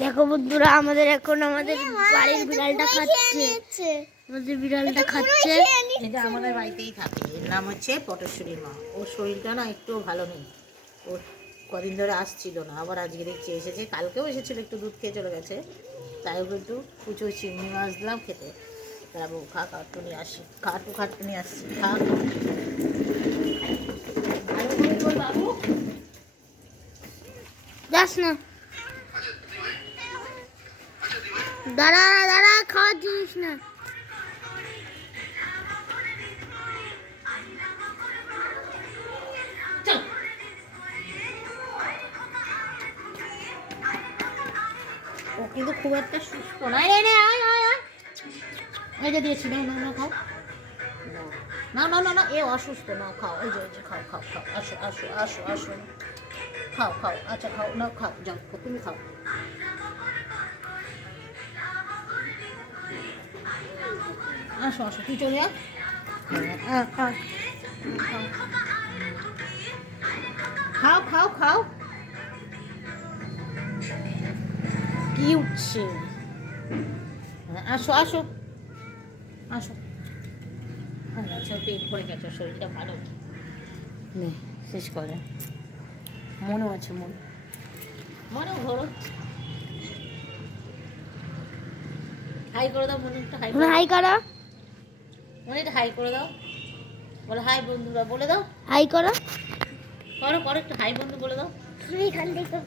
দেখো বন্ধুরা, আমাদের বাড়ির বিড়ালটা খাচ্ছে। আমাদের বিড়ালটা খাচ্ছে। এটা আমাদের বাড়িতেই থাকে। এর নাম হচ্ছে পটেশ্বরী মা। ওর শরীরটা না একটুও ভালো নেই। ওর কদিন ধরে আসছিল না, আবার আজকে দেখছি এসেছে। কালকেও এসেছিল, একটু দুধ খেয়ে চলে গেছে। তাই ওকে একটু কুচো চিংড়ি মাছ দিলাম খেতে। তারপর খা কাটুনি আসি, খাটুনি আসছি, খা। বাবু যাস না, দাঁড়া দাঁড়া, খাওয়ার জিনিস না। ও কিন্তু খুব একটা সুস্থ নয়। এই যে দিয়েছি, না না না খাও, না না না না, এ অসুস্থ না, খাও। এই যে খাও খাও খাও, আসো আসো আসো আসো, খাও খাও, আচ্ছা খাও, না খাও, যাও তুমি খাও। আসো আসো, তুই চলে যা। খাও খাও খাও। কি উঠছে? আসো আসো আসো। আচ্ছা, পেট ভরে গেছে, শরীরটা ভালো নেই, শেষ করে। মনেও আছে, মনেও ধরো। হাই করে দাও মনে, একটা হাই করে হাই করো, মনে, একটা হাই করে দাও। বলো হাই বন্ধুরা, বলে দাও। হাই করো। করো করো, একটা হাই বন্ধু বলে দাও। এখান থেকে